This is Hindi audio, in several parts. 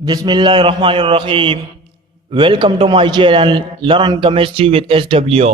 बिस्मिल्लाहिर्रहमानिर्रहीम। Welcome to my channel learn chemistry with SW।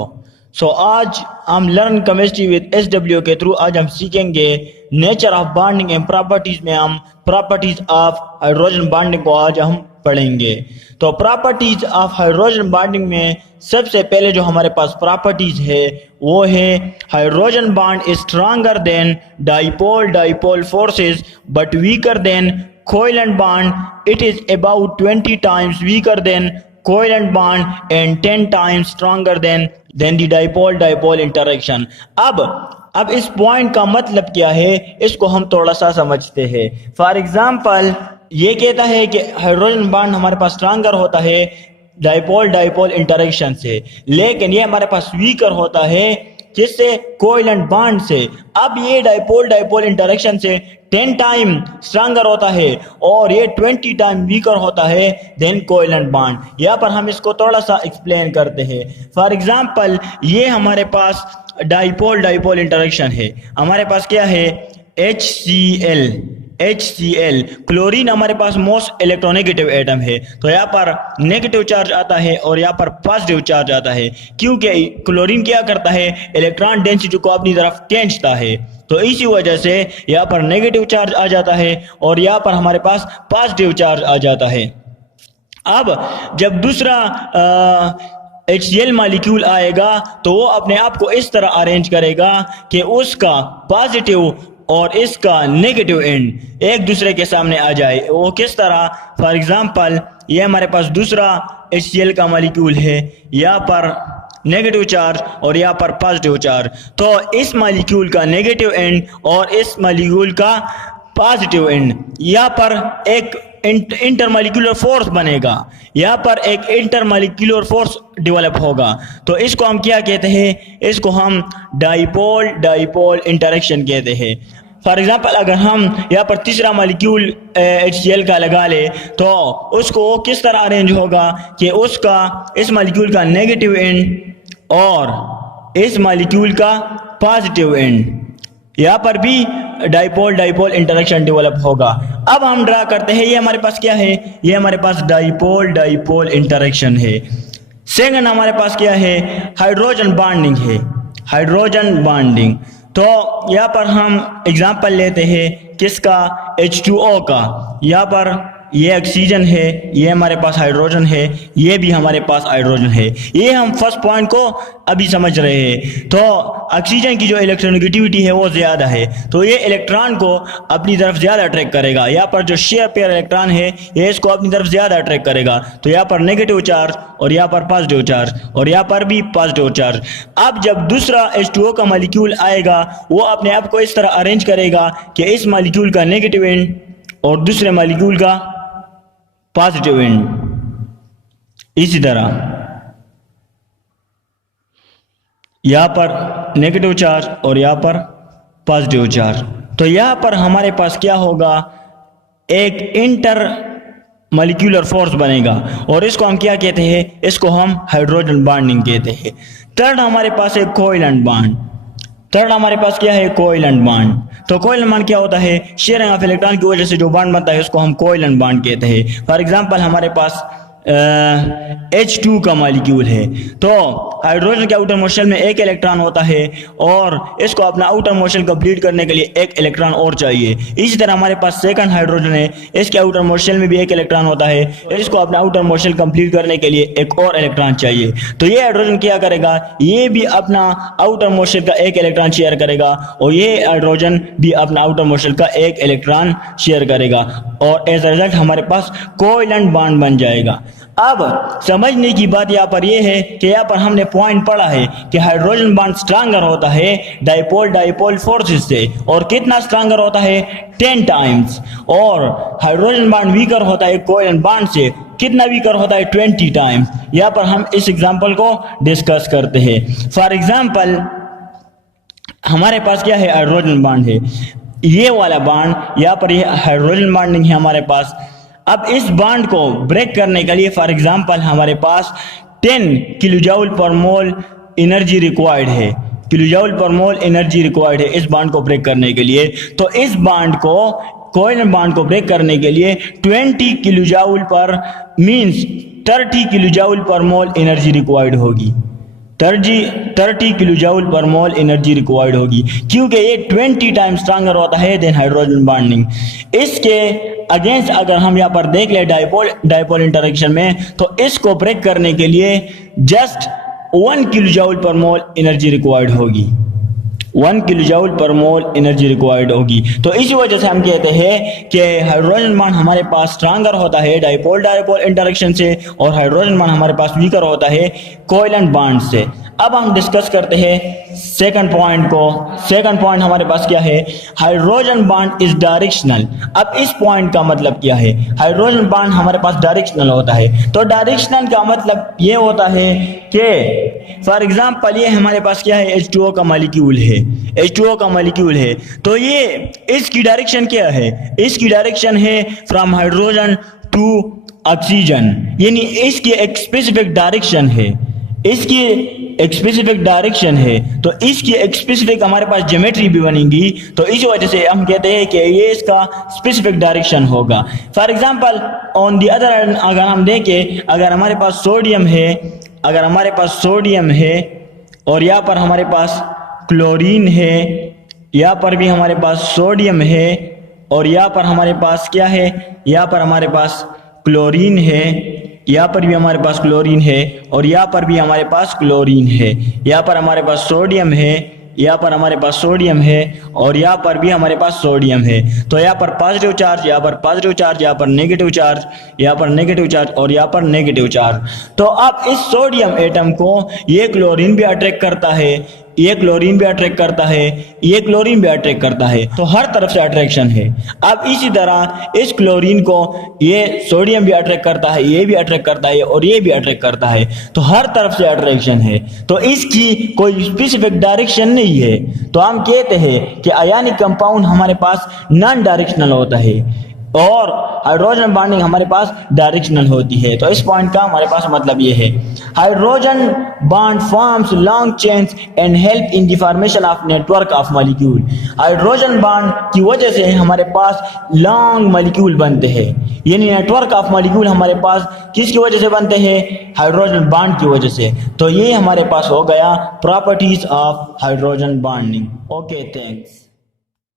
आज हम लर्न केमिस्ट्री विद SW के थ्रू आज हम सीखेंगे nature of bonding and properties में हम प्रॉपर्टीज ऑफ हाइड्रोजन बॉन्डिंग को आज हम पढ़ेंगे। तो प्रॉपर्टीज ऑफ हाइड्रोजन बॉन्डिंग में सबसे पहले जो हमारे पास प्रॉपर्टीज है वो है hydrogen bond is stronger than dipole forces but weaker then covalent bond. It is about 20 times weaker than covalent bond and 10 times stronger than the dipole interaction. अब इस पॉइंट का मतलब क्या है, इसको हम थोड़ा सा समझते हैं। फॉर एग्जाम्पल ये कहता है कि हाइड्रोजन बॉन्ड हमारे पास स्ट्रॉन्गर होता है डाइपोल इंटरेक्शन से, लेकिन ये हमारे पास वीकर होता है किससे? कोवेलेंट बॉन्ड से। अब ये डाइपोल इंटरेक्शन से 10 टाइम स्ट्रॉन्गर होता है और ये 20 टाइम वीकर होता है देन कोवेलेंट बॉन्ड। यहाँ पर हम इसको थोड़ा सा एक्सप्लेन करते हैं। फॉर एग्जांपल ये हमारे पास डाइपोल इंटरेक्शन है, हमारे पास क्या है? HCl। क्लोरीन हमारे पास मोस्ट इलेक्ट्रोनेगेटिव एटम है, तो यहाँ पर नेगेटिव चार्ज आता है और यहाँ पर पॉजिटिव चार्ज आता है, क्योंकि क्लोरीन क्या करता है? इलेक्ट्रॉन डेंसिटी को अपनी तरफ खींचता है, तो इसी वजह से यहाँ पर नेगेटिव चार्ज आ जाता है और यहाँ पर हमारे पास पॉजिटिव चार्ज आ जाता है। अब जब दूसरा HCl मॉलिक्यूल आएगा तो वो अपने आप को इस तरह अरेंज करेगा कि उसका पॉजिटिव और इसका नेगेटिव एंड एक दूसरे के सामने आ जाए। वो किस तरह? फॉर एग्जांपल ये हमारे पास दूसरा HCl का मॉलिक्यूल है, यहाँ पर नेगेटिव चार्ज और यहाँ पर पॉजिटिव चार्ज, तो इस मॉलिक्यूल का नेगेटिव एंड और इस मॉलिक्यूल का पॉजिटिव एंड, यहाँ पर एक इंटरमॉलिक्यूलर फोर्स बनेगा, यहाँ पर एक इंटरमॉलिक्यूलर फोर्स डेवलप होगा, तो इसको हम क्या कहते हैं? इसको हम डाइपोल इंटरेक्शन कहते हैं। फॉर एग्जांपल अगर हम यहाँ पर तीसरा मॉलिक्यूल HCl का लगा ले तो उसको किस तरह अरेंज होगा कि उसका इस मॉलिक्यूल का नेगेटिव एंड और इस मॉलिक्यूल का पॉजिटिव एंड, यहाँ पर भी डाइपोल इंटरेक्शन डेवलप होगा। अब हम ड्रा करते हैं, ये हमारे पास क्या है? ये हमारे पास डाइपोल इंटरेक्शन है। सेकंड हमारे पास क्या है? हाइड्रोजन बॉन्डिंग है, हाइड्रोजन बॉन्डिंग। तो यहाँ पर हम एग्जांपल लेते हैं किसका? H2O का। यहाँ पर ये ऑक्सीजन है, ये हमारे पास हाइड्रोजन है, ये भी हमारे पास हाइड्रोजन है। ये हम फर्स्ट पॉइंट को अभी समझ रहे हैं। तो ऑक्सीजन की जो इलेक्ट्रोनेगेटिविटी है वो ज़्यादा है, तो ये इलेक्ट्रॉन को अपनी तरफ ज़्यादा अट्रैक्ट करेगा। यहाँ पर जो शेयर पेयर इलेक्ट्रॉन है ये इसको अपनी तरफ ज़्यादा अट्रैक्ट करेगा, तो यहाँ पर नेगेटिव चार्ज और यहाँ पर पॉजिटिव चार्ज और यहाँ पर भी पॉजिटिव चार्ज। अब जब दूसरा H2O का मॉलिक्यूल आएगा वो अपने आप को इस तरह अरेंज करेगा कि इस मॉलिक्यूल का नेगेटिव एंड और दूसरे मॉलिक्यूल का पॉजिटिव एंड, इसी तरह यहां पर नेगेटिव चार्ज और यहां पर पॉजिटिव चार्ज। तो यहां पर हमारे पास क्या होगा? एक इंटर मॉलिक्यूलर फोर्स बनेगा और इसको हम क्या कहते हैं? इसको हम हाइड्रोजन बॉन्डिंग कहते हैं। थर्ड हमारे पास है कोवेलेंट बॉन्ड। थर्ड हमारे पास क्या है? Covalent bond. तो कोवेलेंट बॉन्ड क्या होता है? शेयरिंग ऑफ इलेक्ट्रॉन की वजह से जो बॉन्ड बनता है उसको हम कोवेलेंट बॉन्ड कहते हैं। फॉर एग्जांपल हमारे पास H2 का मॉलिक्यूल है, तो हाइड्रोजन के आउटर मोस्ट शेल में एक इलेक्ट्रॉन होता है और इसको अपना आउटर मोस्ट शेल कंप्लीट करने के लिए एक इलेक्ट्रॉन और चाहिए। इसी तरह हमारे पास सेकंड हाइड्रोजन है, इसके आउटर मोस्ट शेल में भी एक इलेक्ट्रॉन होता है, इसको अपना आउटर मोस्ट शेल कंप्लीट करने के लिए एक और इलेक्ट्रॉन चाहिए। तो ये हाइड्रोजन क्या करेगा? ये भी अपना आउटर मोस्ट शेल का एक इलेक्ट्रॉन शेयर करेगा और ये हाइड्रोजन भी अपना आउटर मोस्ट शेल का एक इलेक्ट्रॉन शेयर करेगा और एज अ रिजल्ट हमारे पास कोवेलेंट बॉन्ड बन जाएगा। अब समझने की बात यहाँ पर यह है कि यहाँ पर हमने पॉइंट पढ़ा है कि हाइड्रोजन बॉन्ड स्ट्रॉन्गर होता है डाइपोल फोर्सेस से, और कितना स्ट्रॉन्गर होता है? 10 टाइम्स। और हाइड्रोजन बॉन्ड वीकर होता है कोवेलेंट बॉन्ड से, कितना वीकर होता है? 20 टाइम्स। यहाँ पर हम इस एग्जांपल को डिस्कस करते हैं। फॉर एग्जांपल हमारे पास क्या है? हाइड्रोजन बॉन्ड है, ये वाला बॉन्ड, यहाँ पर ये हाइड्रोजन बॉन्डिंग है हमारे पास। अब इस बॉन्ड को ब्रेक करने के लिए फॉर एग्जांपल हमारे पास 10 किलोजूल पर मोल एनर्जी रिक्वायर्ड है, किलोजूल पर मोल एनर्जी रिक्वायर्ड है इस बॉन्ड को ब्रेक करने के लिए। तो इस बॉन्ड को कोवेलेंट बॉन्ड को ब्रेक करने के लिए 20 kilo joule per means 30 kilo joule per mole energy required होगी। 30 kilo joule per mole energy required होगी, क्योंकि ये 20 टाइम्स स्ट्रांगर होता है देन हाइड्रोजन बॉन्डिंग। इसके अगेंस्ट अगर हम यहाँ पर देख ले डाइपोल इंटरेक्शन में, तो इसको ब्रेक करने के लिए just 1 kilo joule per mole energy required होगी। 1 kilo joule per mole energy required होगी। तो इसी वजह से हम कहते हैं कि हाइड्रोजन बॉन्ड हमारे पास स्ट्रांगर होता है डाइपोल इंटरेक्शन से, और हाइड्रोजन बॉन्ड हमारे पास वीकर होता है कोवेलेंट बॉन्ड से। अब हम डिस्कस करते हैं सेकंड पॉइंट को। सेकंड पॉइंट हमारे पास क्या है? Hydrogen bond is directional. अब इस पॉइंट का मतलब क्या है? हाइड्रोजन बॉन्ड हमारे पास डायरेक्शनल होता है। तो डायरेक्शनल का मतलब ये होता है कि फॉर एग्जांपल ये हमारे पास क्या है? H2O का मॉलिक्यूल है। H2O का मॉलिक्यूल है, तो ये इसकी डायरेक्शन क्या है? इसकी डायरेक्शन है फ्रॉम हाइड्रोजन टू ऑक्सीजन, यानी इसकी एक स्पेसिफिक डायरेक्शन है। इसकी एक स्पेसिफिक डायरेक्शन है, तो इसकी एक स्पेसिफिक हमारे पास ज्योमेट्री भी बनेगी। तो इस वजह से हम कहते हैं कि ये इसका स्पेसिफिक डायरेक्शन होगा। For example on the other and अगर हम देखें, अगर हमारे पास सोडियम है, अगर हमारे पास सोडियम है और यहाँ पर हमारे पास क्लोरीन है, यहाँ पर भी हमारे पास सोडियम है और यहाँ पर हमारे पास क्या है? यहाँ पर हमारे पास क्लोरीन है, यहाँ पर भी हमारे पास क्लोरीन है और यहाँ पर भी हमारे पास क्लोरीन है। यहाँ पर हमारे पास सोडियम है, यहाँ पर हमारे पास सोडियम है और यहाँ पर भी हमारे पास सोडियम है। तो यहाँ पर पॉजिटिव चार्ज, यहाँ पर पॉजिटिव चार्ज, यहाँ पर नेगेटिव चार्ज, यहाँ पर नेगेटिव चार्ज और यहाँ पर नेगेटिव चार्ज। तो अब इस सोडियम एटम को ये क्लोरीन भी अट्रैक्ट करता है, ये क्लोरीन भी अट्रैक्ट करता है, ये क्लोरीन भी अट्रैक्ट करता है, तो हर तरफ से अट्रैक्शन है। अब इसी तरह इस क्लोरीन को ये सोडियम भी अट्रैक्ट करता है, ये भी अट्रैक्ट करता है और ये भी अट्रैक्ट करता है, तो हर तरफ से अट्रैक्शन है। तो इसकी कोई स्पेसिफिक डायरेक्शन नहीं है। तो हम कहते हैं कि आयनिक कंपाउंड हमारे पास नॉन डायरेक्शनल होता है और हाइड्रोजन बॉन्डिंग हमारे पास डायरेक्शनल होती है। तो इस पॉइंट का हमारे पास मतलब ये है, hydrogen bond forms long chains and help in the formation of network of molecule. Hydrogen bond की वजह से हमारे पास लॉन्ग मॉलिक्यूल बनते हैं, यानी नेटवर्क ऑफ मॉलिक्यूल हमारे पास किसकी वजह से बनते हैं? हाइड्रोजन बॉन्ड की वजह से। तो ये हमारे पास हो गया properties of hydrogen bonding. Okay, thanks.